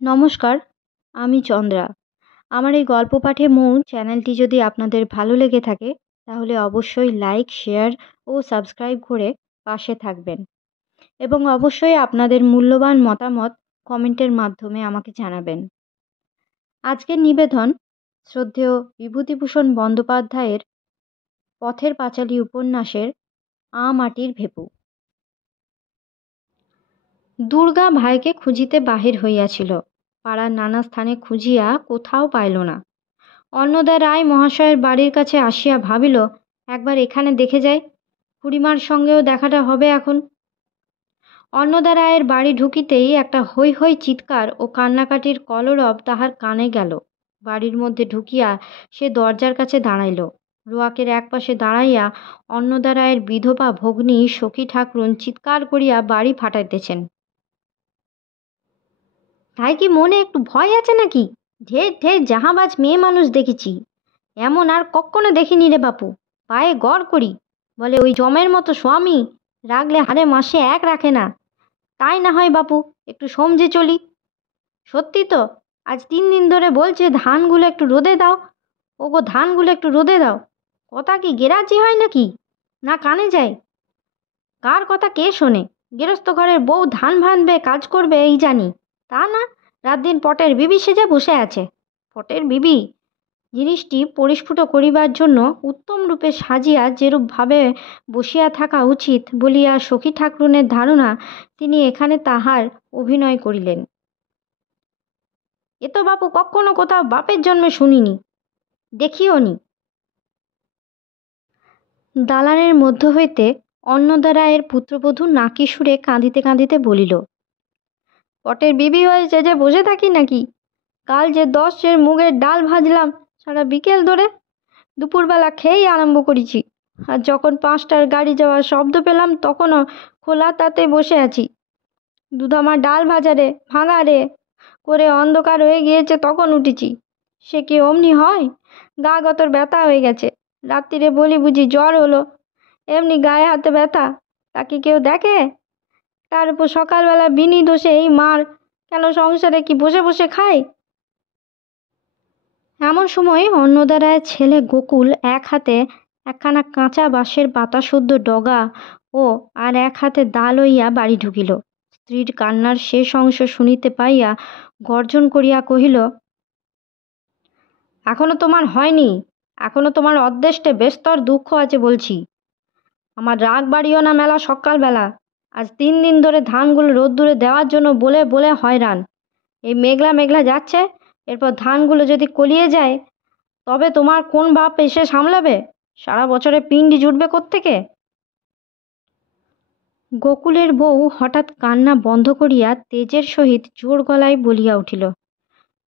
নমস্কার, আমি চন্দ্রা। আমার এই গল্প পাঠে মৌ চ্যানেলটি যদি আপনাদের ভালো লেগে থাকে তাহলে অবশ্যই লাইক, শেয়ার ও সাবস্ক্রাইব করে পাশে থাকবেন এবং অবশ্যই আপনাদের মূল্যবান মতামত কমেন্টের মাধ্যমে আমাকে জানাবেন। আজকের নিবেদন শ্রদ্ধেয় বিভূতিভূষণ বন্দ্যোপাধ্যায়ের পথের পাঁচালী উপন্যাসের মাটির ভেপু। দুর্গা ভাইকে খুঁজিতে বাহির হইয়াছিল। পাড়ার নানা স্থানে খুঁজিয়া কোথাও পাইল না। অন্নদা রায় মহাশয়ের বাড়ির কাছে আসিয়া ভাবিল, একবার এখানে দেখে যাই, খুড়িমার সঙ্গেও দেখাটা হবে এখন। অন্নদা রায়ের বাড়ি ঢুকিতেই একটা হৈ হৈ চিৎকার ও কান্নাকাটির কলরব তাহার কানে গেল। বাড়ির মধ্যে ঢুকিয়া সে দরজার কাছে দাঁড়াইল। রোয়াকের একপাশে দাঁড়াইয়া অন্নদা রায়ের বিধবা ভগ্নী সখী ঠাকরুন চিৎকার করিয়া বাড়ি ফাটাইতেছেন। তাই কি মনে একটু ভয় আছে নাকি? ঢের ঢের জাহাবাজ মেয়ে মানুষ দেখেছি, এমন আর কখনো দেখিনি রে বাপু। পায়ে গড় করি, বলে ওই জমের মতো স্বামী রাখলে হারে মাসে এক রাখে না। তাই না হয় বাপু একটু সমঝে চলি। সত্যি তো, আজ 3 দিন ধরে বলছে ধানগুলো একটু রোদে দাও, ওগো ধানগুলো একটু রোদে দাও। কথা কি গেরাজি হয় নাকি, না কানে যায়? কার কথা কে শোনে? গেরস্ত ঘরের বউ ধান ভানবে, কাজ করবে এই জানি, তা না রাত দিন পটের বিবি সেজে বসে আছে। পটের বিবি জিনিসটি পরিস্ফুট করিবার জন্য উত্তম রূপে সাজিয়া যেরূপভাবে বসিয়া থাকা উচিত বলিয়া সখী ঠাকরুনের ধারণা, তিনি এখানে তাহার অভিনয় করিলেন। এ তো বাপু কখনো কোথাও বাপের জন্মে শুনিনি, দেখিও নি। দালানের মধ্য হইতে অন্নদা রায়ের পুত্রবধূ নাকি সুরে কাঁদিতে কাঁদিতে বলিল, পটের বিবি হয়ে সেজে বসে থাকি নাকি? কাল যে 10 সের মুগের ডাল ভাজলাম সারা বিকেল ধরে, দুপুরবেলা খেয়েই আরম্ভ করেছি। আর যখন 5টার গাড়ি যাওয়ার শব্দ পেলাম তখনও খোলা তাতে বসে আছি। দুধামা ডাল ভাজারে ভাঙা রে করে অন্ধকার হয়ে গিয়েছে তখন উঠেছি। সে কি অমনি হয়? গা গতর ব্যথা হয়ে গেছে। রাত্রিরে বলি বুঝি জ্বর হলো, এমনি গায়ে হাতে ব্যথা, তাকে কেউ দেখে? তার উপর সকালবেলা বিনি দোষে এই মার, কেন সংসারে কি বসে বসে খায়? এমন সময় অন্নদা রায়ের ছেলে গোকুল এক হাতে একখানা কাঁচা বাঁশের পাতা শুদ্ধ ডগা ও আর এক হাতে দা লইয়া বাড়ি ঢুকিল। স্ত্রীর কান্নার শেষ অংশ শুনিতে পাইয়া গর্জন করিয়া কহিল, এখনো তোমার হয়নি, এখনো তোমার অদৃষ্টে বেস্তর দুঃখ আছে বলছি। আমার রাগ বাড়িও না মেলা সকালবেলা। আজ 3 দিন ধরে ধানগুলো রোদ্দুরে দেওয়ার জন্য বলে বলে হয়রান। এই মেঘলা মেঘলা যাচ্ছে, এরপর ধানগুলো যদি কলিয়ে যায় তবে তোমার কোন বাপ এসে সামলাবে? সারা বছরে পিণ্ডি জুটবে কোত্থেকে? গোকুলের বউ হঠাৎ কান্না বন্ধ করিয়া তেজের সহিত জোর গলায় বলিয়া উঠিল,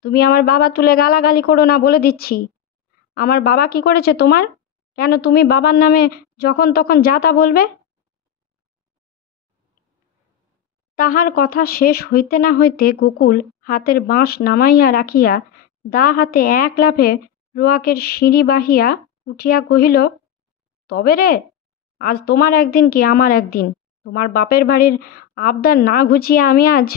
তুমি আমার বাবা তুলে গালাগালি করো না বলে দিচ্ছি। আমার বাবা কি করেছে তোমার? কেন তুমি বাবার নামে যখন তখন যা তা বলবে? তাহার কথা শেষ হইতে না হইতে গোকুল হাতের বাঁশ নামাইয়া রাখিয়া দা হাতে এক লাফে রোয়াকের সিঁড়ি বাহিয়া উঠিয়া কহিল, তবে রে, আজ তোমার একদিন কি আমার একদিন। তোমার বাপের বাড়ির আবদার না ঘুচিয়ে আমি আজ।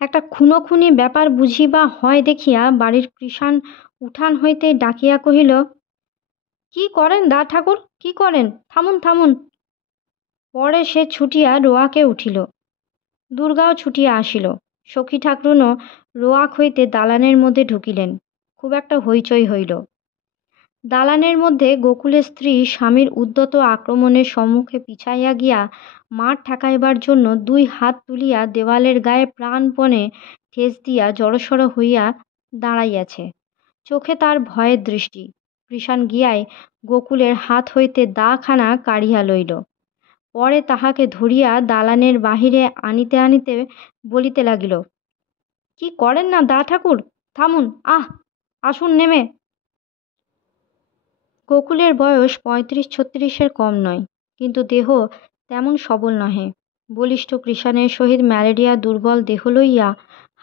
একটা খুনোখুনি ব্যাপার বুঝিবা হয় দেখিয়া বাড়ির কৃষাণ উঠান হইতে ডাকিয়া কহিল, কি করেন দা ঠাকুর, কি করেন? থামুন থামুন। পরে সে ছুটিয়া রোয়াকে উঠিল। দুর্গাও ছুটিয়া আসিল। সখী ঠাকরুনও রোয়াক হইতে দালানের মধ্যে ঢুকিলেন। খুব একটা হইচই হইল। দালানের মধ্যে গোকুলের স্ত্রী স্বামীর উদ্যত আক্রমণের সম্মুখে পিছাইয়া গিয়া মার ঠেকাইবার জন্য 2 হাত তুলিয়া দেওয়ালের গায়ে প্রাণপণে ঠেস দিয়া জড়সড় হইয়া দাঁড়াইয়াছে। চোখে তার ভয়ের দৃষ্টি। কৃষাণ গিয়াই গোকুলের হাত হইতে দাখানা কাড়িয়া লইল। পরে তাহাকে ধরিয়া দালানের বাহিরে আনিতে আনিতে বলিতে লাগিল, কি করেন না দা ঠাকুর, থামুন, আসুন নেমে। গোকুলের বয়স 35-36-এর কম নয়, কিন্তু দেহ তেমন সবল নহে। বলিষ্ঠ কৃষাণের সহিত ম্যালেরিয়া দুর্বল দেহ লইয়া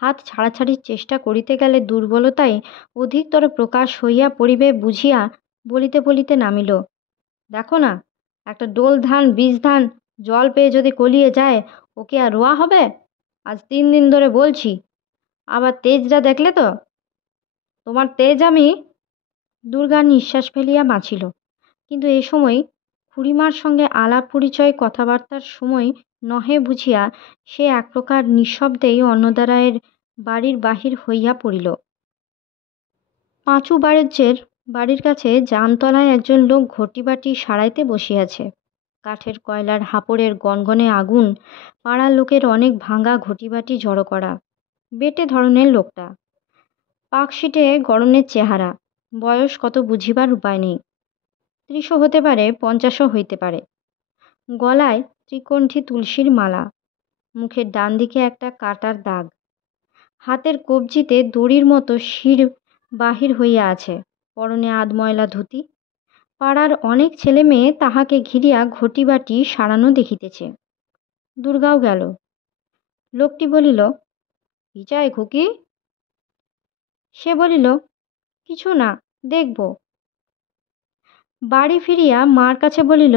হাত ছাড়াছাড়ির চেষ্টা করিতে গেলে দুর্বলতাই অধিকতর প্রকাশ হইয়া পড়িবে বুঝিয়া বলিতে বলিতে নামিল, দেখো না, একটা ডোল ধান, বীজ ধান জল পেয়ে যদি কলিয়ে যায়, ওকে আর রোয়া হবে? আজ 3 দিন ধরে বলছি, আবার তেজটা দেখলে তো? তোমার তেজ আমি। দুর্গা নিঃশ্বাস ফেলিয়া বাঁচিল, কিন্তু এ সময় খুড়িমার সঙ্গে আলাপ পরিচয় কথাবার্তার সময় নহে বুঝিয়া সে এক প্রকার নিঃশব্দেই অন্নদারায়ের বাড়ির বাহির হইয়া পড়িল। পাঁচু বাড়ির বাড়ির কাছে জামতলায় একজন লোক ঘটিবাটি সারাইতে বসিয়াছে। কাঠের কয়লার হাপড়ের গনগনে আগুন, পাড়ার লোকের অনেক ভাঙা ঘটিবাটি জড়ো করা। বেটে ধরনের লোকটা, পাকশিটে গড়নের চেহারা, বয়স কত বুঝিবার উপায় নেই। 30 হতে পারে, 50ও হইতে পারে। গলায় ত্রিকণ্ঠী তুলসীর মালা, মুখের ডান দিকে একটা কাটার দাগ, হাতের কবজিতে দড়ির মতো শির বাহির হইয়া আছে, পরনে আধময়লা ধুতি। পাড়ার অনেক ছেলে মেয়ে তাহাকে ঘিরিয়া ঘটিবাটি সারানো দেখিতেছে। দুর্গাও গেল। লোকটি বলিল, কি চাই খুকি? সে বলিল, কিছু না, দেখব। বাড়ি ফিরিয়া মার কাছে বলিল,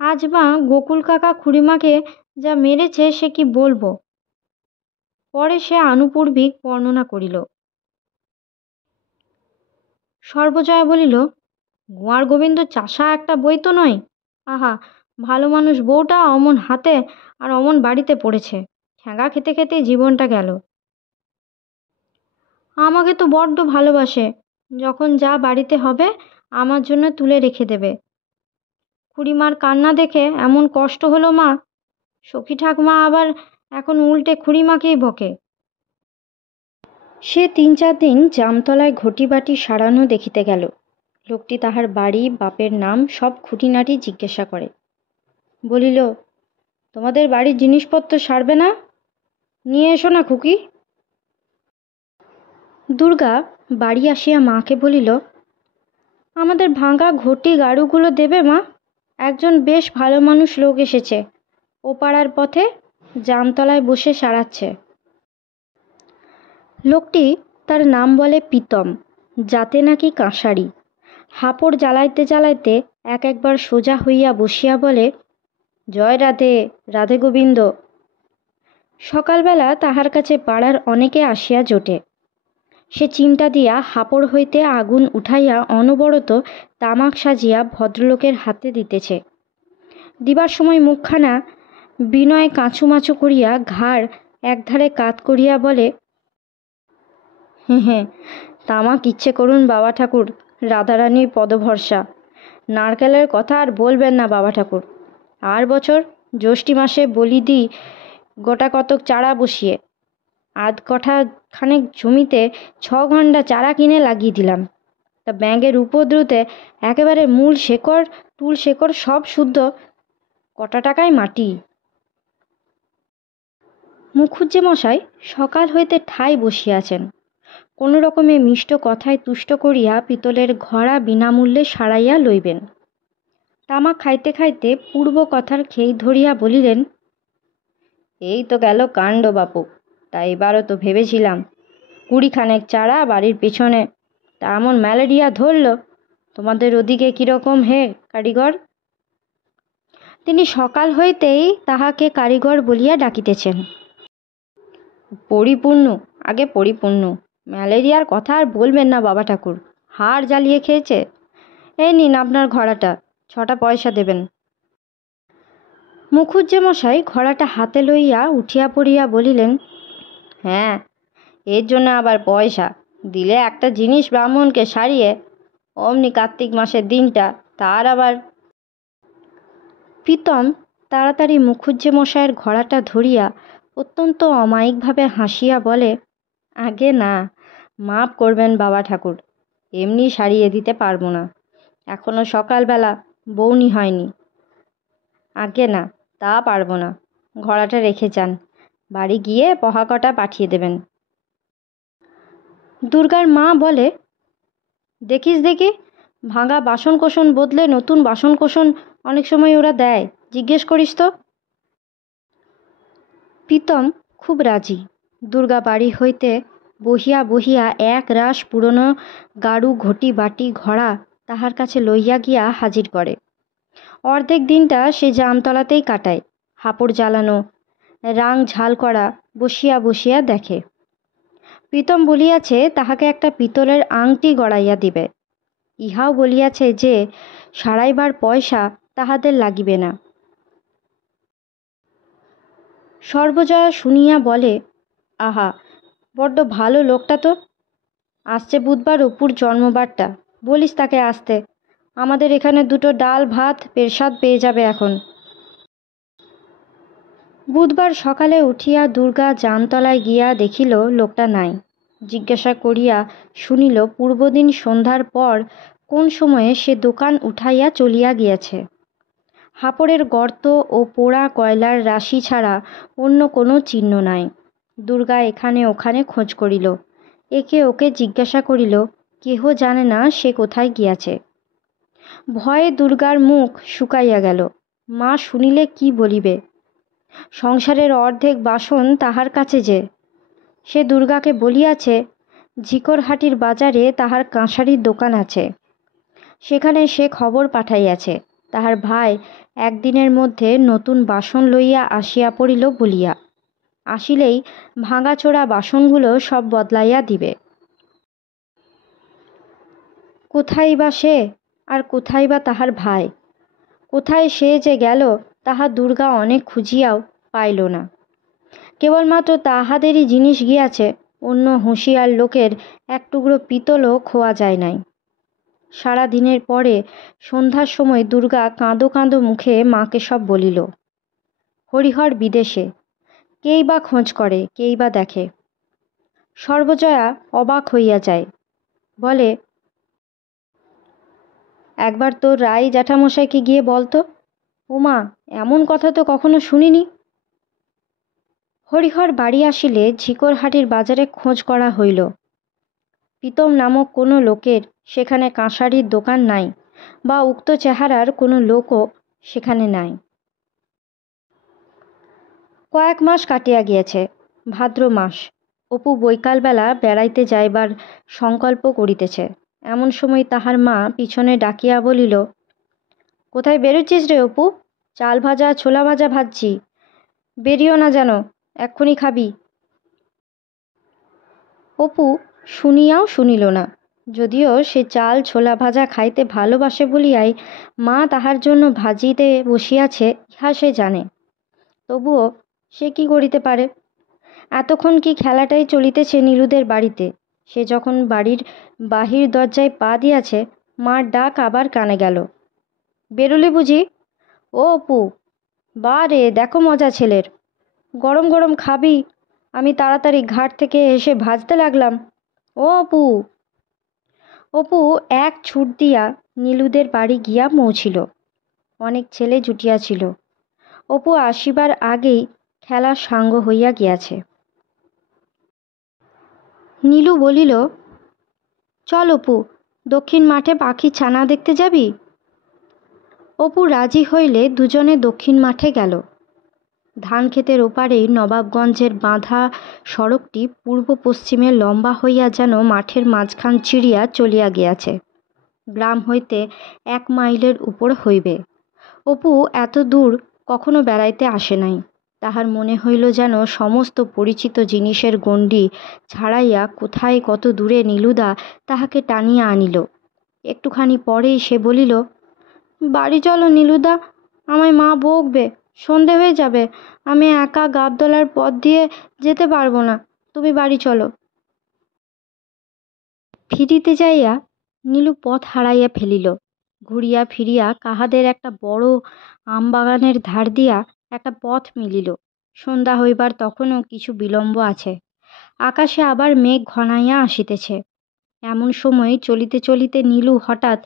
আজ মা গোকুল কাকা খুড়িমাকে যা মেরেছে সে কি বলবো। পরে সে আনুপূর্বিক বর্ণনা করিল। সর্বজয়া বলিল, গোয়ার গোবিন্দ চাষা একটা বই তো নয়। আহা, ভালো মানুষ বউটা অমন হাতে আর অমন বাড়িতে পড়েছে, ঠ্যাঙা খেতে খেতে জীবনটা গেল। আমাকে তো বড্ড ভালোবাসে, যখন যা বাড়িতে হবে আমার জন্য তুলে রেখে দেবে। খুড়িমার কান্না দেখে এমন কষ্ট হলো মা, সখী ঠাকুমা আবার এখন উল্টে খুড়িমাকেই বকে। সে 3-4 দিন জামতলায় ঘটিবাটি সারানো দেখিতে গেল। লোকটি তাহার বাড়ি, বাপের নাম সব খুঁটিনাটি জিজ্ঞাসা করে। বলিল, তোমাদের বাড়ির জিনিসপত্র সারবে না? নিয়ে এসো না খুকি। দুর্গা বাড়ি আসিয়া মাকে বলিল, আমাদের ভাঙা ঘটি গাড়ুগুলো দেবে মা? একজন বেশ ভালো মানুষ লোক এসেছে, ও পাড়ার পথে জামতলায় বসে সারাচ্ছে। লোকটি তার নাম বলে পিতম, যাতে নাকি কাঁসারি। হাপড় জ্বালাইতে জ্বালাইতে একবার সোজা হইয়া বসিয়া বলে, জয় রাধে, রাধে গোবিন্দ। সকালবেলা তাহার কাছে পাড়ার অনেকে আসিয়া জোটে। সে চিমটা দিয়া হাপড় হইতে আগুন উঠাইয়া অনবরত তামাক সাজিয়া ভদ্রলোকের হাতে দিতেছে। দিবার সময় মুখখানা বিনয় কাঁচুমাচু করিয়া ঘাড় একধারে কাত করিয়া বলে, হ্যাঁ, তামাক ইচ্ছে করুন বাবা ঠাকুর, রাধারানীর পদভরসা। নারকেলের কথা আর বলবেন না বাবা ঠাকুর। আর বছর জ্যৈষ্ঠী মাসে বলি দিই গোটা কতক চারা বসিয়ে, আধ কঠা খানেক জমিতে 6 ঘণ্টা চারা কিনে লাগিয়ে দিলাম। তা ব্যাঙের উপদ্রুতে একেবারে মূল শেকড় টুল শেকড় সব শুদ্ধ, কটা টাকায় মাটি। মুখুজ্জে মশাই সকাল হইতে ঠাই বসিয়াছেন। কোনো রকমে মিষ্ট কথায় তুষ্ট করিয়া পিতলের ঘড়া বিনামূল্যে সারাইয়া লইবেন। তামাক খাইতে খাইতে পূর্ব কথার খেই ধরিয়া বলিলেন, এই তো গেল কাণ্ড বাপু। তা এবারও তো ভেবেছিলাম 20 খানেক চারা বাড়ির পেছনে, তা এমন ম্যালেরিয়া ধরল। তোমাদের ওদিকে কীরকম হে কারিগর? তিনি সকাল হইতেই তাহাকে কারিগর বলিয়া ডাকিতেছেন। পরিপূর্ণ, আগে পরিপূর্ণ। ম্যালেরিয়ার কথা আর বলবেন না বাবা ঠাকুর, হাড় জ্বালিয়ে খেয়েছে। এই নিন আপনার ঘড়াটা, 6টা পয়সা দেবেন। মুখুজ্জে মশাই ঘড়াটা হাতে লইয়া উঠিয়া পড়িয়া বলিলেন, হ্যাঁ, এর জন্য আবার পয়সা দিলে একটা জিনিস ব্রাহ্মণকে সারিয়ে, অমনি কার্তিক মাসের দিনটা তার আবার। প্রীতম তাড়াতাড়ি মুখুজ্জে মশাইয়ের ঘড়াটা ধরিয়া অত্যন্ত অমায়িকভাবে হাসিয়া বলে, আগে না, মাপ করবেন বাবা ঠাকুর, এমনি সারিয়ে দিতে পারবো না। এখনো সকালবেলা বউনি হয়নি। আগে না, তা পারবো না। ঘড়াটা রেখে যান, বাড়ি গিয়ে পহা কটা পাঠিয়ে দেবেন। দুর্গার মা বলে, দেখিস দেখি, ভাঙা বাসনকোসন বদলে নতুন বাসনকোসন অনেক সময় ওরা দেয়, জিজ্ঞেস করিস তো। প্রীতম খুব রাজি। দুর্গা বাড়ি হইতে বহিয়া বহিয়া এক রাশ পুরনো গাড়ু ঘটি বাটি ঘড়া তাহার কাছে লইয়া গিয়া হাজির করে। অর্ধেক দিনটা সে জামতলাতেই কাটায়, হাপড় জ্বালানো, রাং ঝাল করা বসিয়া বসিয়া দেখে। প্রীতম বলিয়াছে তাহাকে একটা পিতলের আংটি গড়াইয়া দিবে। ইহাও বলিয়াছে যে সারাইবার পয়সা তাহাদের লাগিবে না। সর্বজয়া শুনিয়া বলে, আহা, বড্ড ভালো লোকটা তো। আসছে বুধবার অপুর জন্মবারটা, বলিস তাকে আসতে। আমাদের এখানে দুটো ডাল ভাত পেরসাদ পেয়ে যাবে এখন। বুধবার সকালে উঠিয়া দুর্গা জানতলায় গিয়া দেখিল লোকটা নাই। জিজ্ঞাসা করিয়া শুনিল পূর্বদিন সন্ধ্যার পর কোন সময়ে সে দোকান উঠাইয়া চলিয়া গিয়াছে। হাপড়ের গর্ত ও পোড়া কয়লার রাশি ছাড়া অন্য কোনো চিহ্ন নাই। দুর্গা এখানে ওখানে খোঁজ করিল, একে ওকে জিজ্ঞাসা করিল, কেহ জানে না সে কোথায় গিয়াছে। ভয়ে দুর্গার মুখ শুকাইয়া গেল। মা শুনিলে কি বলিবে? সংসারের অর্ধেক বাসন তাহার কাছে যে। সে দুর্গাকে বলিয়াছে ঝিকরহাটির বাজারে তাহার কাঁসারির দোকান আছে, সেখানে সে খবর পাঠাইয়াছে তাহার ভাই একদিনের মধ্যে নতুন বাসন লইয়া আসিয়া পড়িল বলিয়া। আসিলেই ভাঙাচোরা বাসনগুলো সব বদলাইয়া দিবে। কোথায় বা সে, আর কোথায় বা তাহার ভাই? কোথায় সে যে গেল তাহা দুর্গা অনেক খুঁজিয়াও পাইল না। কেবলমাত্র তাহাদেরই জিনিস গিয়াছে, অন্য হুঁশিয়ার লোকের এক টুকরো পিতলও খোয়া যায় নাই। সারা দিনের পরে সন্ধ্যার সময় দুর্গা কাঁদো কাঁদো মুখে মাকে সব বলিল। হরিহর বিদেশে, কেই বা খোঁজ করে, কেই বা দেখে। সর্বজয়া অবাক হইয়া যায়, বলে, একবার তোর রাই জ্যাঠামশাইকে গিয়ে বলতো। ওমা, এমন কথা তো কখনো শুনিনি। হরিহর বাড়ি আসিলে ঝিকরহাটির বাজারে খোঁজ করা হইল। প্রীতম নামক কোনো লোকের সেখানে কাঁসারির দোকান নাই, বা উক্ত চেহারার কোনো লোকও সেখানে নাই। কয়েক মাস কাটিয়া গিয়েছে, ভাদ্র মাস। অপু বৈকালবেলা বেড়াইতে যাইবার সংকল্প করিতেছে। এমন সময় তাহার মা পিছনে ডাকিয়া বলিল, কোথায় বেরোচ্ছিস রে অপু? চাল ভাজা ছোলা ভাজা ভাজছি, বেরিও না যেন, এক্ষুনি খাবি। অপু শুনিয়াও শুনিল না। যদিও সে চাল ছোলা ভাজা খাইতে ভালোবাসে বলিয়াই মা তাহার জন্য ভাজিতে বসিয়াছে ইহা সে জানে। তবুও সে কি করিতে পারে? এতক্ষণ কি খেলাটাই চলিতেছে নীলুদের বাড়িতে। সে যখন বাড়ির বাহির দরজায় পা দিয়াছে, মার ডাক আবার কানে গেল, বেরোলে বুঝি? ও অপু, বা রে, দেখো মজা ছেলের। গরম গরম খাবি? আমি তাড়াতাড়ি ঘাট থেকে এসে ভাজতে লাগলাম। ও অপু। অপু এক ছুট দিয়া নীলুদের বাড়ি গিয়া পৌঁছিল। অনেক ছেলে জুটিয়াছিল। অপু আসিবার আগেই খেলা সাঙ্গ হইয়া গিয়াছে। নীলু বলিল, চল অপু, দক্ষিণ মাঠে পাখির ছানা দেখতে যাবি? অপু রাজি হইলে দুজনে দক্ষিণ মাঠে গেল। ধান ক্ষেতের ওপারেই নবাবগঞ্জের বাঁধা সড়কটি পূর্ব পশ্চিমে লম্বা হইয়া যেন মাঠের মাঝখান চিরিয়া চলিয়া গিয়াছে। গ্রাম হইতে 1 মাইলের উপর হইবে। অপু এত দূর কখনো বেড়াইতে আসে নাই। তাহার মনে হইল যেন সমস্ত পরিচিত জিনিসের গণ্ডি ছাড়াইয়া কোথায় কত দূরে নীলুদা তাহাকে টানিয়া আনিল। একটুখানি পরেই সে বলিল, বাড়ি চলো নীলুদা, আমায় মা বকবে, সন্ধে হয়ে যাবে, আমি একা গাবতলার পথ দিয়ে যেতে পারবো না, তুমি বাড়ি চলো। ফিরিতে যাইয়া নীলু পথ হারাইয়া ফেলিল। ঘুরিয়া ফিরিয়া কাহাদের একটা বড় আমবাগানের ধার দিয়া একটা পথ মিলিল। সন্ধ্যা হইবার তখনও কিছু বিলম্ব আছে। আকাশে আবার মেঘ ঘনাইয়া আসিতেছে। এমন সময় চলিতে চলিতে নীলু হঠাৎ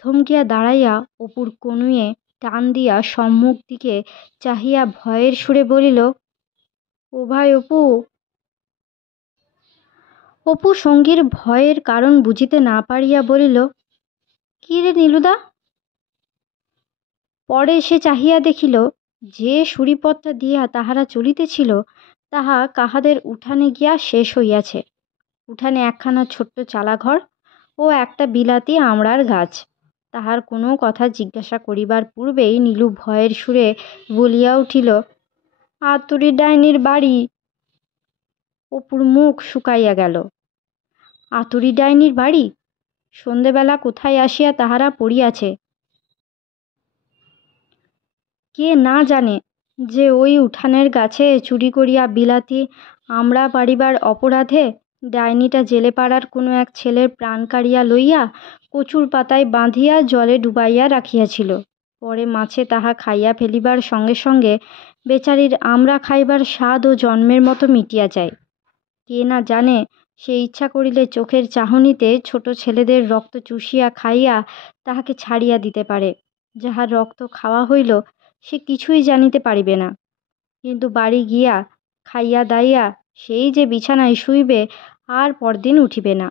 থমকিয়া দাঁড়াইয়া অপুর কনুয়ে টান দিয়া সম্মুখ দিকে চাহিয়া ভয়ের সুরে বলিল, ও ভাই অপু। অপু সঙ্গীর ভয়ের কারণ বুঝিতে না পারিয়া বলিল, কি রে নীলুদা? পরে সে চাহিয়া দেখিল, যে সুড়িপথটা দিয়া তাহারা চলিতেছিল তাহা কাহাদের উঠানে গিয়া শেষ হইয়াছে। উঠানে একখানা ছোট্ট চালাঘর ও একটা বিলাতি আমড়ার গাছ। তাহার কোনো কথা জিজ্ঞাসা করিবার পূর্বেই নীলু ভয়ের সুরে বলিয়া উঠিল, আতুরি ডাইনির বাড়ি। অপুর মুখ শুকাইয়া গেল। আতুরি ডাইনির বাড়ি! সন্ধেবেলা কোথায় আসিয়া তাহারা পড়িয়াছে। কে না জানে যে ওই উঠানের গাছে চুরি করিয়া বিলাতি আমড়া পাড়িবার অপরাধে ডাইনিটা জেলেপাড়ার কোনো এক ছেলের প্রাণ কাড়িয়া লইয়া কচুর পাতায় বাঁধিয়া জলে ডুবাইয়া রাখিয়াছিল। পরে মাছে তাহা খাইয়া ফেলিবার সঙ্গে সঙ্গে বেচারির আমড়া খাইবার স্বাদ ও জন্মের মতো মিটিয়া যায়। কে না জানে সে ইচ্ছা করিলে চোখের চাহনিতে ছোট ছেলেদের রক্ত চুষিয়া খাইয়া তাহাকে ছাড়িয়া দিতে পারে। যাহার রক্ত খাওয়া হইল সে কিছুই জানিতে পারিবে না, কিন্তু বাড়ি গিয়া খাইয়া দাইয়া সেই যে বিছানায় শুইবে, আর পরদিন উঠিবে না।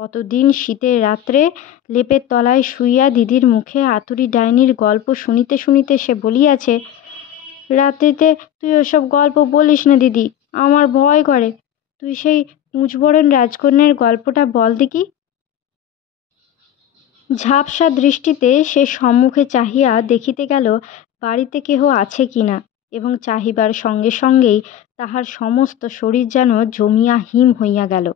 কতদিন শীতের রাত্রে লেপের তলায় শুইয়া দিদির মুখে আতুরি ডাইনির গল্প শুনিতে শুনিতে সে বলিয়াছে, রাত্রিতে তুই ওসব গল্প বলিস না দিদি, আমার ভয় করে। তুই সেই উঁচবরণ রাজকন্যার গল্পটা বল দেখি। ঝাপসা দৃষ্টিতে সে সম্মুখে চাহিয়া দেখিতে গেল বাড়িতে কেহ আছে কিনা, এবং চাহিবার সঙ্গে সঙ্গেই তাহার সমস্ত শরীর যেন জমিয়া হিম হইয়া গেল।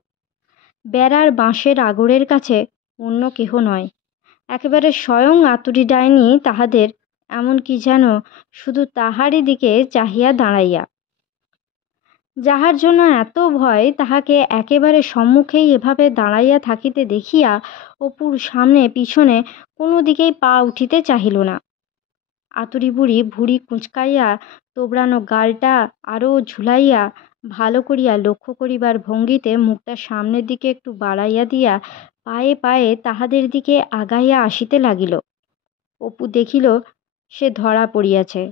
বেড়ার বাঁশের আগরের কাছে অন্য কেহ নয়, একেবারে স্বয়ং আতুরি ডাইনি তাহাদের, এমন কি যেন শুধু তাহারই দিকে চাহিয়া দাঁড়াইয়া। যাহার জন্য এত ভয় তাহাকে একেবারে সম্মুখেই এভাবে দাঁড়াইয়া থাকিতে দেখিয়া অপুর সামনে পিছনে কোনো দিকেই পা উঠিতে চাহিল না। আতুরি বুড়ি ভুঁড়ি কুঁচকাইয়া তোবড়ানো গালটা আরও ঝুলাইয়া ভালো করিয়া লক্ষ্য করিবার ভঙ্গিতে মুখটা সামনের দিকে একটু বাড়াইয়া দিয়া পায়ে পায়ে তাহাদের দিকে আগাইয়া আসিতে লাগিল। অপু দেখিল সে ধরা পড়িয়াছে,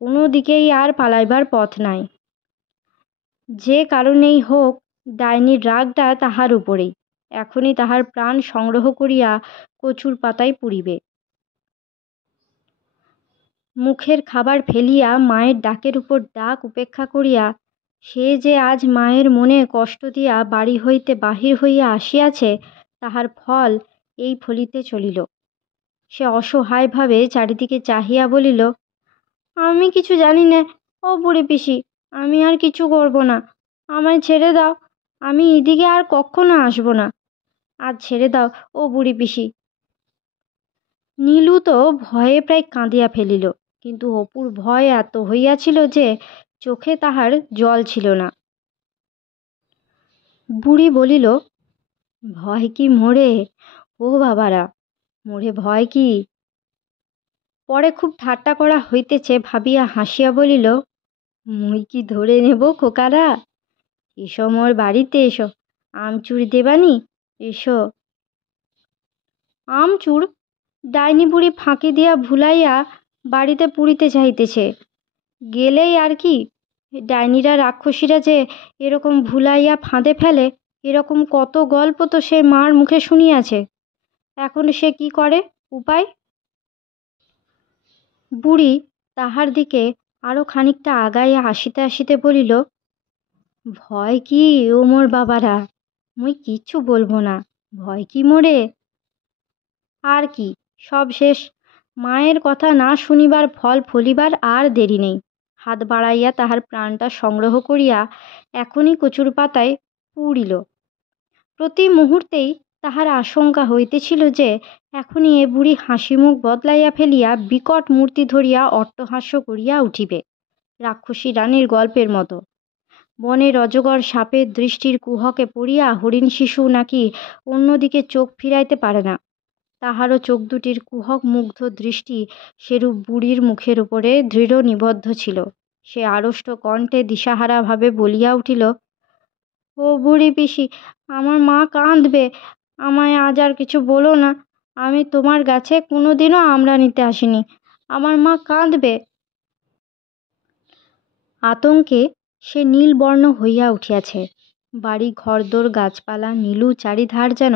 কোনো দিকেই আর পালাইবার পথ নাই। যে কারণেই হোক ডাইনির রাগটা তাহার উপরেই, এখনই তাহার প্রাণ সংগ্রহ করিয়া কচুর পাতায় পুড়িবে। মুখের খাবার ফেলিয়া মায়ের ডাকের উপর ডাক উপেক্ষা করিয়া সে যে আজ মায়ের মনে কষ্ট দিয়া বাড়ি হইতে বাহির হইয়া আসিয়াছে, তাহার ফল এই ফলিতে চলিল। সে অসহায়ভাবে চারিদিকে চাহিয়া বলিল, আমি কিছু জানি না ও বুড়ি পিসি, আমি আর কিছু করব না, আমায় ছেড়ে দাও, আমি এদিকে আর কখনো আসবো না, আজ ছেড়ে দাও ও বুড়ি পিসি। নীলু তো ভয়ে প্রায় কাঁদিয়া ফেলিল, কিন্তু অপুর ভয় এত হইয়াছিল যে চোখে তাহার জল ছিল না। বুড়ি বলিল, ভয় কি মোরে? ও বাবারা, মোরে ভয় কি? পরে খুব ঠাট্টা করা হইতেছে ভাবিয়া হাসিয়া বলিল, মুই কি ধরে নেব খোকারা? এসো মোর বাড়িতে, এসো, আমচুর দেবানি, এসো। আমচুর? ডাইনি বুড়ি ফাঁকি দিয়া ভুলাইয়া বাড়িতে পুড়িতে চাইতেছে। গেলেই আর কি, ডাইনিরা রাক্ষসীরা যে এরকম ভুলাইয়া ফাঁদে ফেলে, এরকম কত গল্প তো সে মার মুখে শুনিয়াছে। এখন সে কি করে, উপায়? বুড়ি তাহার দিকে আরও খানিকটা আগাইয়া আসিতে আসিতে বলিল, ভয় কি ও মোর বাবারা? মুই কিচ্ছু বলবো না, ভয় কি মোরে? আর কি, সব শেষ। মায়ের কথা না শুনিবার ফল ফলিবার আর দেরি নেই। হাত বাড়াইয়া তাহার প্রাণটা সংগ্রহ করিয়া এখনই কচুর পাতায় পুড়িল। প্রতি মুহূর্তেই তাহার আশঙ্কা হইতেছিল যে এখনই এ বুড়ি হাসিমুখ বদলাইয়া ফেলিয়া বিকট মূর্তি ধরিয়া অট্টহাস্য করিয়া উঠিবে, রাক্ষসী রানীর গল্পের মতো। বনের অজগর সাপের দৃষ্টির কুহকে পড়িয়া হরিণ শিশু নাকি অন্যদিকে চোখ ফিরাইতে পারে না, তাহারও চোখ দুটির কুহক মুগ্ধ দৃষ্টি সেরূপ বুড়ির মুখের উপরে দৃঢ় নিবদ্ধ ছিল। সে আড়ষ্ট কণ্ঠে দিশাহারাভাবে বলিয়া উঠিল, ও বুড়ি পিসি, আমার মা কাঁদবে, আমায় আজ আর কিছু বলো না, আমি তোমার গাছে কোনো দিনও আমড়া নিতে আসিনি, আমার মা কাঁদবে। আতঙ্কে সে নীলবর্ণ হইয়া উঠিয়াছে। বাড়ি ঘরদোর গাছপালা নীলু চারিধার যেন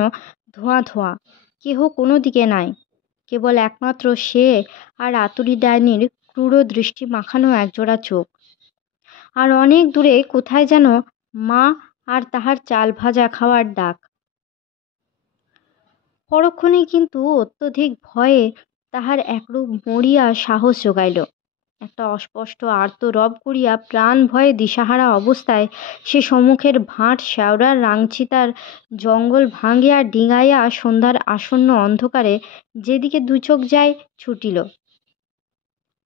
ধোঁয়া ধোঁয়া, কেহ কোনো দিকে নাই, কেবল একমাত্র সে আর আতুরি ডাইনির ক্রূর দৃষ্টি মাখানো একজোড়া চোখ, আর অনেক দূরে কোথায় যেন মা আর তাহার চাল ভাজা খাওয়ার ডাক। পরক্ষণেই কিন্তু অত্যধিক ভয়ে তাহার একরূপ মরিয়া সাহস জোগাইল। একটা অস্পষ্ট আর্তরব করিয়া প্রাণ ভয়ে দিশাহারা অবস্থায় সে সম্মুখের ভাঁট শ্যাওড়ার রাংচিতার জঙ্গল ভাঙিয়া ডিঙাইয়া সন্ধ্যার আসন্ন অন্ধকারে যেদিকে দুচোখ যায় ছুটিল।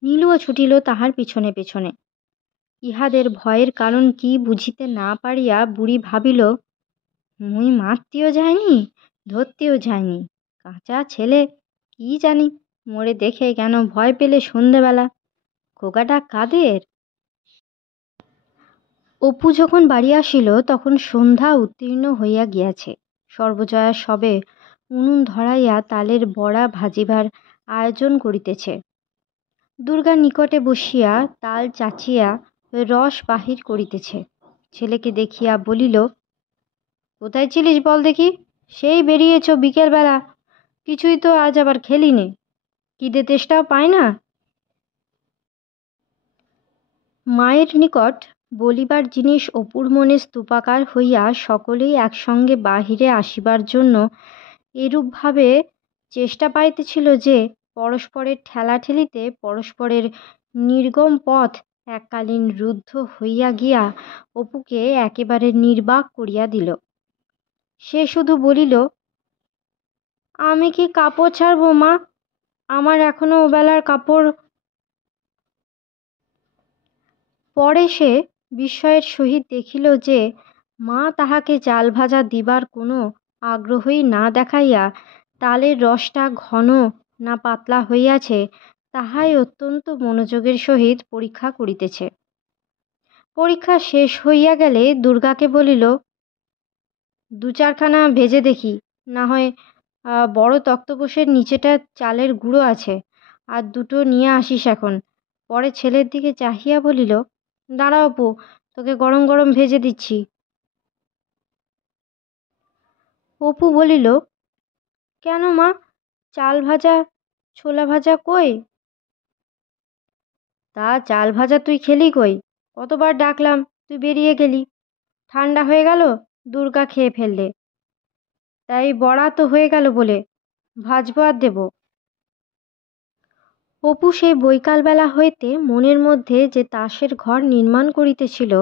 নীলুও ছুটিল তাহার পিছনে পিছনে। ইহাদের ভয়ের কারণ কি বুঝিতে না পারিয়া বুড়ি ভাবিল, মুই মারতেও যায়নি, ধরতেও যায়নি, কাঁচা ছেলে, কি জানি মোরে দেখে কেন ভয় পেলে সন্ধেবেলা। খোকাটা কাদের? অপু যখন বাড়ি আসিল তখন সন্ধ্যা উত্তীর্ণ হইয়া গিয়াছে। সর্বজয়া সবে উনুন ধরাইয়া তালের বড়া ভাজিবার আয়োজন করিতেছে। দুর্গা নিকটে বসিয়া তাল চাচিয়া রস বাহির করিতেছে। ছেলেকে দেখিয়া বলিল, কোথায় ছিলিস বল দেখি? সেই বেরিয়েছ বিকেলবেলা, কিছুই তো আজ আবার খেলি নে, খিদে তেষ্টাও পায় না। মায়ের নিকট বলিবার জিনিস অপুর মনে স্তূপাকার হইয়া সকলেই একসঙ্গে বাহিরে আসিবার জন্য এরূপভাবে চেষ্টা পাইতেছিল যে পরস্পরের ঠেলাঠেলিতে পরস্পরের নির্গম পথ এককালীন রুদ্ধ হইয়া গিয়া অপুকে একেবারে নির্বাক করিয়া দিল। সে শুধু বলিল, আমি কি কাপড় ছাড়বো মা? আমার এখনো ওবেলার কাপড়। পরে সে বিস্ময়ের সহিত দেখিল যে মা তাহাকে চাল ভাজা দিবার কোনো আগ্রহই না দেখাইয়া তালের রসটা ঘন না পাতলা হইয়াছে তাহাই অত্যন্ত মনোযোগের সহিত পরীক্ষা করিতেছে। পরীক্ষা শেষ হইয়া গেলে দুর্গাকে বলিল, দু চারখানা ভেজে দেখি, না হয় বড় তক্তপোষের নিচেটা চালের গুঁড়ো আছে, আর দুটো নিয়ে আসিস এখন। পরে ছেলের দিকে চাহিয়া বলিল, দাঁড়া অপু, তোকে গরম গরম ভেজে দিচ্ছি। অপু বলিল, কেন মা, চাল ভাজা ছোলা ভাজা কই? তা চাল ভাজা তুই খেলি কই? কতবার ডাকলাম, তুই বেরিয়ে গেলি। ঠান্ডা হয়ে গেল, দুর্গা খেয়ে ফেললে। তাই বড়া তো হয়ে গেল বলে ভাজবো আর দেব। অপু সেই বৈকালবেলা হইতে মনের মধ্যে যে তাসের ঘর নির্মাণ করিতেছিল,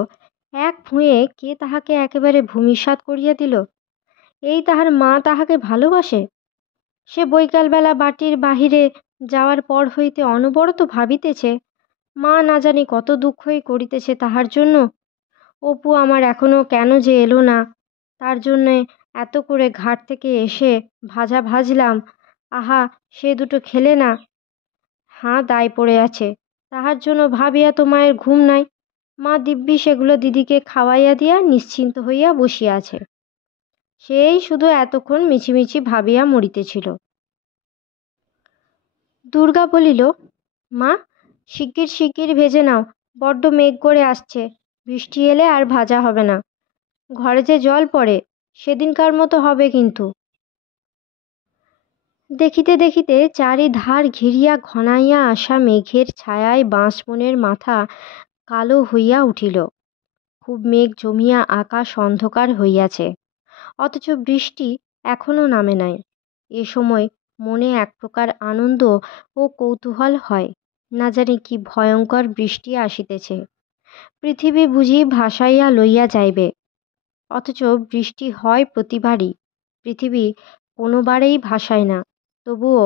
এক ভুঁয়ে কে তাহাকে একেবারে ভূমিসাৎ করিয়া দিল। এই তাহার মা তাহাকে ভালোবাসে? সে বৈকালবেলা বাটির বাহিরে যাওয়ার পর হইতে অনবরত ভাবিতেছে, মা না জানি কত দুঃখই করিতেছে তাহার জন্য। অপু আমার এখনো কেন যে এলো না, তার জন্যে এত করে ঘাট থেকে এসে ভাজা ভাজলাম, আহা সে দুটো খেলে না, হাঁ দায় পড়ে আছে, তাহার জন্য ভাবিয়া তো মায়ের ঘুম নাই। মা দিব্যি সেগুলো দিদিকে খাওয়াইয়া দিয়া নিশ্চিন্ত হইয়া বসিয়া আছে। সেই শুধু এতক্ষণ মিছিমিছি ভাবিয়া মরিতেছিল। দুর্গা বলিল, মা শিগগির শিগগির ভেজে নাও, বড্ড মেঘ করে আসছে, বৃষ্টি এলে আর ভাজা হবে না। ঘরে যে জল পড়ে, সেদিনকার মতো হবে কিন্তু। দেখিতে দেখিতে চারিধার ঘিরিয়া ঘনাইয়া আসা মেঘের ছায়ায় বাঁশবনের মাথা কালো হইয়া উঠিল। খুব মেঘ জমিয়া আকাশ অন্ধকার হইয়াছে, অথচ বৃষ্টি এখনো নামে নাই। এ সময় মনে এক প্রকার আনন্দ ও কৌতূহল হয়, না জানি কি ভয়ঙ্কর বৃষ্টি আসিতেছে, পৃথিবী বুঝি ভাসাইয়া লইয়া যাইবে। অথচ বৃষ্টি হয় প্রতিবারই, পৃথিবী কোনোবারেই ভাসায় না, তবুও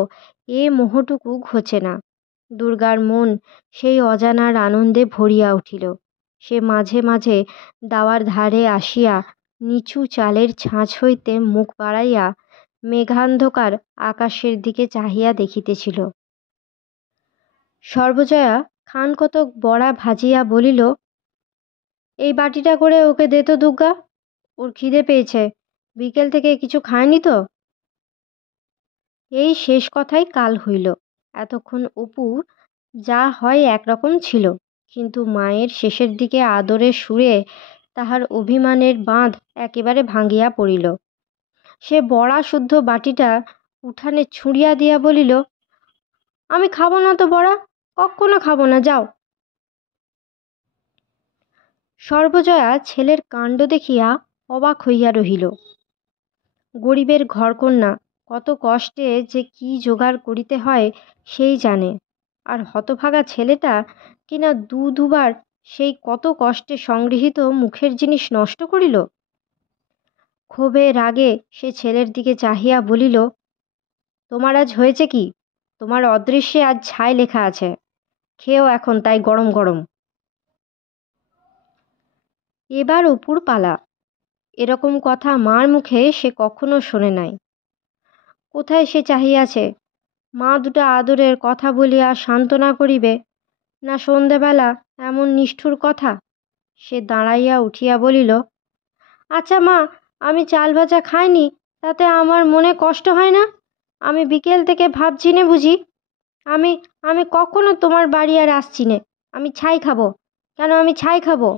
এ মোহটুকু ঘোচে না। দুর্গার মন সেই অজানার আনন্দে ভরিয়া উঠিল। সে মাঝে মাঝে দাওয়ার ধারে আসিয়া নিচু চালের ছাঁচ হইতে মুখ বাড়াইয়া মেঘান্ধকার আকাশের দিকে চাহিয়া দেখিতেছিল। সর্বজয়া খান কতক বড়া ভাজিয়া বলিল, এই বাটিটা করে ওকে দে তো দুর্গা, ওর খিদে পেয়েছে, বিকেল থেকে কিছু খায়নি তো। এই শেষ কথাই কাল হইল। এতক্ষণ অপু যা হয় একরকম ছিল, কিন্তু মায়ের শেষের দিকে আদরের সুরে তাহার অভিমানের বাঁধ একেবারে ভাঙিয়া পড়িল। সে বড়া শুদ্ধ বাটিটা উঠানে ছুঁড়িয়া দিয়া বলিল, আমি খাবো না তো বড়া, কক্ষনো খাবো না, যাও। সর্বজয়া ছেলের কাণ্ড দেখিয়া অবাক হইয়া রহিল। গরিবের ঘরকন্যা, কত কষ্টে যে কি জোগাড় করিতে হয় সেই জানে, আর হতভাগা ছেলেটা কিনা দুবার সেই কত কষ্টে সংগৃহীত মুখের জিনিস নষ্ট করিল। ক্ষোভে রাগে সে ছেলের দিকে চাহিয়া বলিল, তোমার আজ হয়েছে কি? তোমার অদৃশ্যে আজ ছাই লেখা আছে, খেয়েও এখন তাই গরম গরম। এবার অপুর পালা। এরকম কথা মার মুখে সে কখনো শোনে নাই। কোথায় সে চাহিয়াছে মা দুটা আদরের কথা বলিয়া সান্ত্বনা করিবে, না সন্ধেবেলা এমন নিষ্ঠুর কথা। সে দাঁড়াইয়া উঠিয়া বলিল, আচ্ছা মা, আমি চাল ভাজা খাইনি, তাতে আমার মনে কষ্ট হয় না? আমি বিকেল থেকে ভাবছি নে বুঝি। আমি আমি কখনো তোমার বাড়ি আর আসছি নে। আমি ছাই খাবো। কেন আমি ছাই খাবো?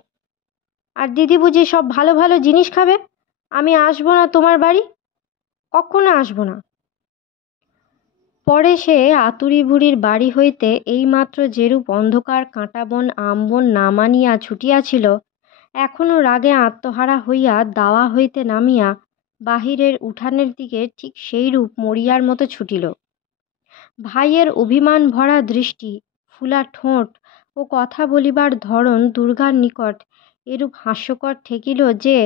আর দিদি বুঝি সব ভালো ভালো জিনিস খাবে। আমি আসবো না তোমার বাড়ি, কখনো আসবো না। পরে সে আতুরি বুড়ির বাড়ি হইতে এইমাত্র যেরূপ অন্ধকার কাঁটাবন আমবন না মানিয়া ছুটিয়াছিল, এখনও রাগে আত্মহারা হইয়া দাওয়া হইতে নামিয়া বাহিরের উঠানের দিকে ঠিক সেইরূপ মরিয়ার মতো ছুটিল। ভাইয়ের অভিমান ভরা দৃষ্টি, ফুলা ঠোঁট ও কথা বলিবার ধরন দুর্গার নিকট এরূপ হাস্যকর ঠেকিল যে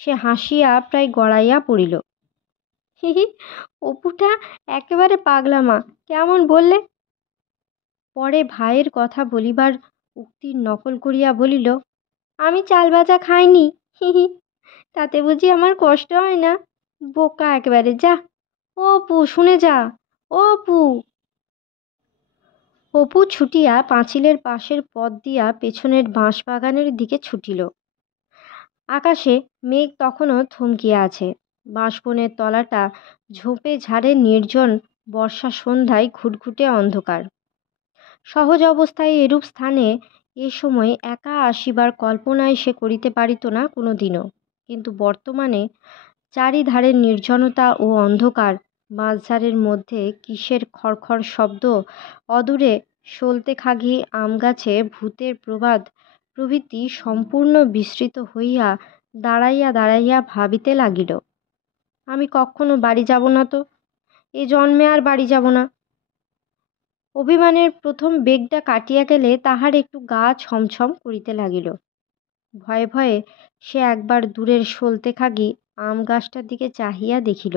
সে হাসিয়া প্রায় গড়াইয়া পড়িল। হি হি, অপুটা একেবারে পাগলা মা, কেমন বললে? পরে ভাইয়ের কথা বলিবার উক্তির নকল করিয়া বলিল, আমি চাল ভাজা খাইনি, হি হি, তাতে বুঝি আমার কষ্ট হয় না? বোকা একেবারে, যা। ও অপু, শুনে যা। ও অপু। অপু ছুটিয়া পাঁচিলের পাশের পথ দিয়া পেছনের বাঁশবাগানের দিকে ছুটিল। আকাশে মেঘ তখনও থমকিয়া আছে। বাঁশবনের তলাটা ঝোপে ঝাড়ে নির্জন বর্ষা সন্ধ্যায় ঘুটঘুটে অন্ধকার। সহজ অবস্থায় এরূপ স্থানে এ সময় একা আসিবার কল্পনায় সে করিতে পারিত না কোনো দিনও। কিন্তু বর্তমানে চারিধারের নির্জনতা ও অন্ধকার, বাঁশঝাড়ের মধ্যে কিসের খড়খড় শব্দ, অদূরে সলতেখাগি আমগাছে ভূতের প্রবাদ প্রভৃতি সম্পূর্ণ বিস্মৃত হইয়া দাঁড়াইয়া দাঁড়াইয়া ভাবিতে লাগিল, আমি কখনো বাড়ি যাব না, তো এ জন্মে আর বাড়ি যাব না। অভিমানের প্রথম বেগটা কাটিয়া গেলে তাহার একটু গা ছমছম করিতে লাগিল। ভয়ে ভয়ে সে একবার দূরের সলতেখাগি আম গাছটার দিকে চাহিয়া দেখিল।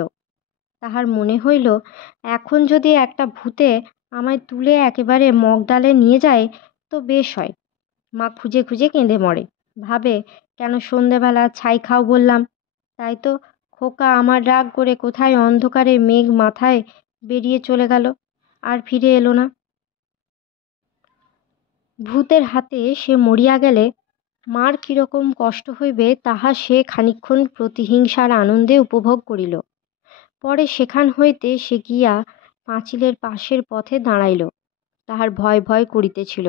তাহার মনে হইল, এখন যদি একটা ভূতে আমায় তুলে একেবারে মগডালে নিয়ে যায় তো বেশ হয়। মা খুঁজে খুঁজে কেঁদে মরে, ভাবে কেন সন্ধেবেলা ছাই খাও বললাম। তাই তো খোকা আমার রাগ করে কোথায় অন্ধকারে মেঘ মাথায় বেরিয়ে চলে গেল, আর ফিরে এলো না। ভূতের হাতে সে মরিয়া গেলে মার কীরকম কষ্ট হইবে তাহা সে খানিকক্ষণ প্রতিহিংসার আনন্দে উপভোগ করিল। পরে সেখান হইতে সে গিয়া পাঁচিলের পাশের পথে দাঁড়াইল। তাহার ভয় ভয় করিতেছিল।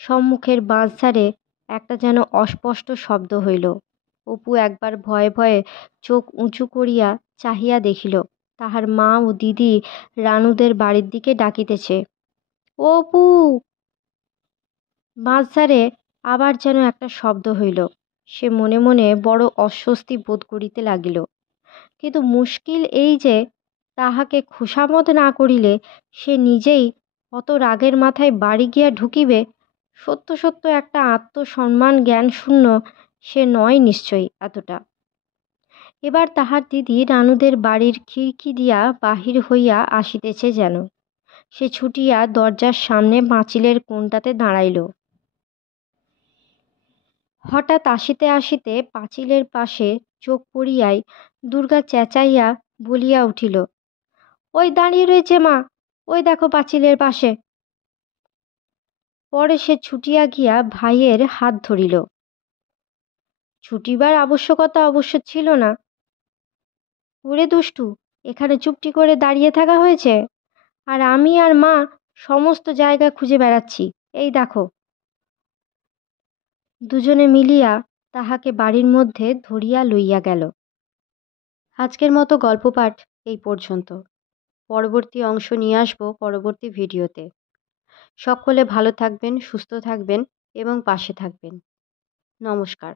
সম্মুখের বাঁশঝাড়ে একটা যেন অস্পষ্ট শব্দ হইল। অপু একবার ভয়ে ভয়ে চোখ উঁচু করিয়া চাহিয়া দেখিল, তাহার মা ও দিদি রানুদের বাড়ির দিকে ডাকিতেছে, ও অপু। বাঁশঝাড়ে আবার যেন একটা শব্দ হইল। সে মনে মনে বড় অস্বস্তি বোধ করিতে লাগিল। কিন্তু মুশকিল এই যে তাহাকে খুশামত না করিলে সে নিজেই অত রাগের মাথায় বাড়ি গিয়া ঢুকিবে। সত্য সত্য একটা আত্মসম্মান জ্ঞানশূন্য সে নয় নিশ্চয়ই এতটা। এবার তাহার দিদি রানুদের বাড়ির খিড়কি দিয়া বাহির হইয়া আসিতেছে যেন। সে ছুটিয়া দরজার সামনে পাঁচিলের কোণটাতে দাঁড়াইল। হঠাৎ আসিতে আসিতে পাঁচিলের পাশে চোখ পড়িয়াই দুর্গা চেঁচাইয়া বলিয়া উঠিল, ওই দাঁড়িয়ে রয়েছে মা, ওই দেখো পাঁচিলের পাশে। পরে সে ছুটিয়া গিয়া ভাইয়ের হাত ধরিল। ছুটিবার আবশ্যকতা অবশ্য ছিল না। ওরে দুষ্টু, এখানে চুপটি করে দাঁড়িয়ে থাকা হয়েছে, আর আমি আর মা সমস্ত জায়গা খুঁজে বেড়াচ্ছি, এই দেখো। দুজনে মিলিয়া তাহাকে বাড়ির মধ্যে ধরিয়া লইয়া গেল। আজকের মতো গল্প পাঠ এই পর্যন্ত। পরবর্তী অংশ নিয়ে আসবো পরবর্তী ভিডিওতে। সকলে ভালো থাকবেন, সুস্থ থাকবেন এবং পাশে থাকবেন। নমস্কার।